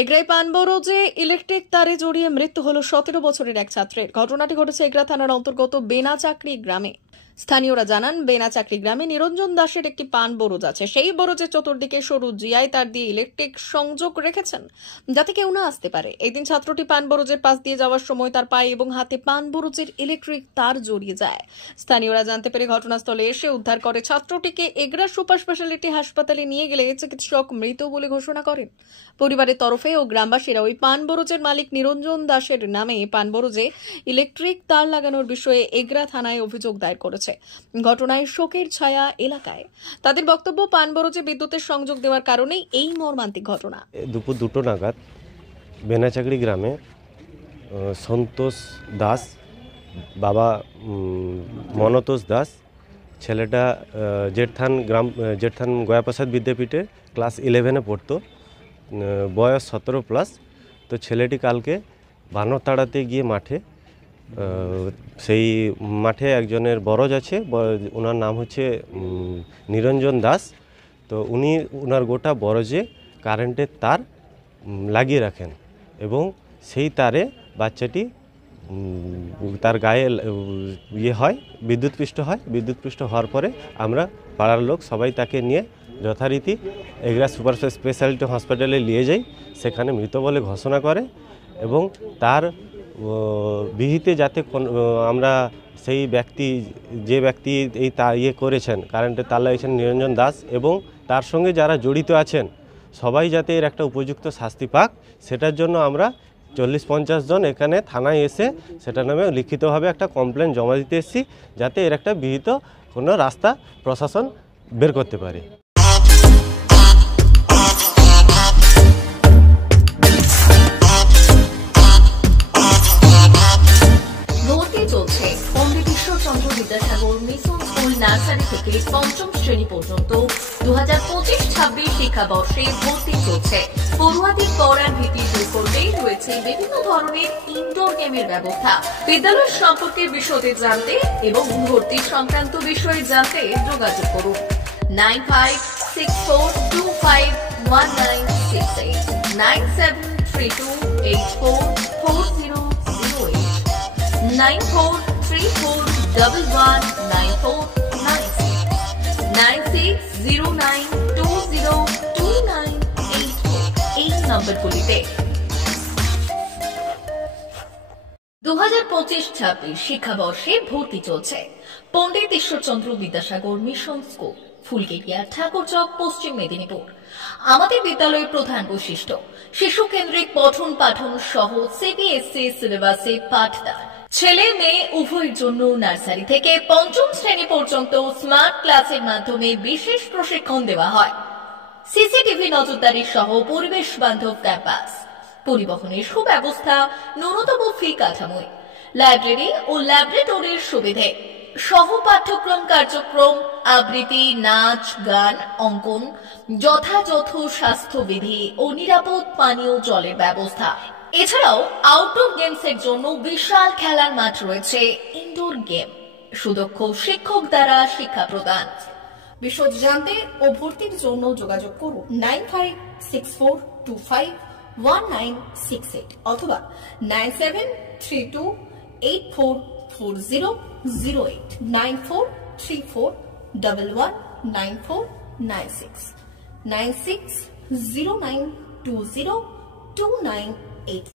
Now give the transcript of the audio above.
এগরাই পানবরজে electric তারে জড়িয়ে মৃত্যু হল 17 বছরের এক ছাত্রের। ঘটনাটি ঘটেছে এগরা থানার অন্তর্গত বেনাচাকরি গ্রামে। স্থানীয়রা জানান, বেনাচাকরি গ্রামে নিরঞ্জন দাসের একটি পান বরজ আছে। সেই বরজের চতুর্দিকে সরু জিআই তার দিয়ে ইলেকট্রিক সংযোগ রেখেছেন, যাতে কেউ না আসতে পারে। এদিন ছাত্রটি পান বরজের পাশ দিয়ে যাওয়ার সময় তার পায়ে এবং হাতে পান বরজের ইলেকট্রিক তার জড়িয়ে যায়। স্থানীয়রা জানতে পেরে ঘটনাস্থলে এসে উদ্ধার করে ছাত্রটিকে এগরা সুপার স্পেশালিটি হাসপাতালে নিয়ে গেলে চিকিৎসক মৃত বলে ঘোষণা করেন। পরিবারের তরফে ও গ্রামবাসীরা ওই পান বরজের মালিক নিরঞ্জন দাসের নামে পান বরজে ইলেকট্রিক তার লাগানোর বিষয়ে এগরা থানায় অভিযোগ দায়ের করেছে। ঘটনায় শোকের ছায়া এলাকায়। তাদের বক্তব্য, পান বরজে বিদ্যুতের সংযোগ দেওয়ার কারণেই এই মর্মান্তিক ঘটনা। দুপুর 2টো নাগাদ বেনাচাকরি গ্রামে সন্তোষ দাস, বাবা মনতোষ দাস, ছেলেটা জেঠথান গয়াপ্রসাদ বিদ্যাপীঠে ক্লাস 11-এ পড়তো, বয়স 17+। তো ছেলেটি কালকে বানর তাড়াতে গিয়ে মাঠে, সেই মাঠে একজনের বরজ আছে, ওনার নাম হচ্ছে নিরঞ্জন দাস। তো উনি ওনার গোটা বরজে কারেন্টের তার লাগিয়ে রাখেন এবং সেই তারে বাচ্চাটি তার গায়ে হয়, বিদ্যুৎপৃষ্ট হয়। বিদ্যুৎপৃষ্ট হওয়ার পরে আমরা পাড়ার লোক সবাই তাকে নিয়ে যথারীতি এগরা সুপার স্পেশালিটি হসপিটালে নিয়ে যাই। সেখানে মৃত বলে ঘোষণা করে এবং তার বিহিতে যাতে আমরা সেই ব্যক্তি, যে ব্যক্তি এই করেছেন, কারেন্টের তার লাগিয়েছেন নিরঞ্জন দাস, এবং তার সঙ্গে যারা জড়িত আছেন সবাই যাতে এর একটা উপযুক্ত শাস্তি পাক, সেটার জন্য আমরা 40-50 জন এখানে থানায় এসে সেটা নামে লিখিতভাবে একটা কমপ্লেন জমা দিতে এসেছি, যাতে এর একটা বিহিত কোনো রাস্তা প্রশাসন বের করতে পারে। নার্সারি থেকে পঞ্চম শ্রেণী পর্যন্ত 2025-26 শিক্ষাবর্ষে ভর্তি চলছে। পড়ুয়াদের পড়ার ভীতি দূর করতেই রয়েছে বিভিন্ন ধরনের ইনডোর গেমের ব্যবস্থা। বিদ্যালয় সম্পর্কে বিশদে জানতে এবং ভর্তি সংক্রান্ত বিষয়ে জানতে যোগাযোগ করুন 9564251968 9732844008 9434119496 9609202984 এই নম্বরগুলিতে। 2025-26 শিক্ষাবর্ষে ভর্তি চলছে। পণ্ডিত ঈশ্বরচন্দ্র বিদ্যাসাগর মিশন স্কুল, ফুলকেটিয়া, ঠাকুরচক, পশ্চিম মেদিনীপুর। আমাদের বিদ্যালয়ের প্রধান বৈশিষ্ট্য শিশু কেন্দ্রিক পঠন পাঠন সহ সিবিএসই সিলেবাসে পাঠদান। ছেলে মেয়ে উভয়ের জন্য নার্সারি থেকে পঞ্চম শ্রেণী পর্যন্ত স্মার্ট ক্লাসের মাধ্যমে বিশেষ প্রশিক্ষণ দেওয়া হয়। সিসিটিভি নজরদারি সহ পরিবেশ বান্ধব ক্যাম্পাস, পরিবহনের সুব্যবস্থা, ন্যূনতম ফি কাঠামোয়, লাইব্রেরি ও ল্যাবরেটরির সুবিধে, সহ পাঠ্যক্রম কার্যক্রম, আবৃত্তি, নাচ, গান, অঙ্কন, যথাযথ স্বাস্থ্যবিধি ও নিরাপদ পানীয় জলের ব্যবস্থা। এছাড়াও আউটডোর গেমস এর জন্য বিশাল খেলার মাঠ রয়েছে। ইনডোর গেম, সুদক্ষ শিক্ষক দ্বারা শিক্ষা প্রদান। বিশদ জানতে ও ভর্তির জন্য যোগাযোগ করুন 9564251968 অথবা 9732844008 9434119496 9609202988।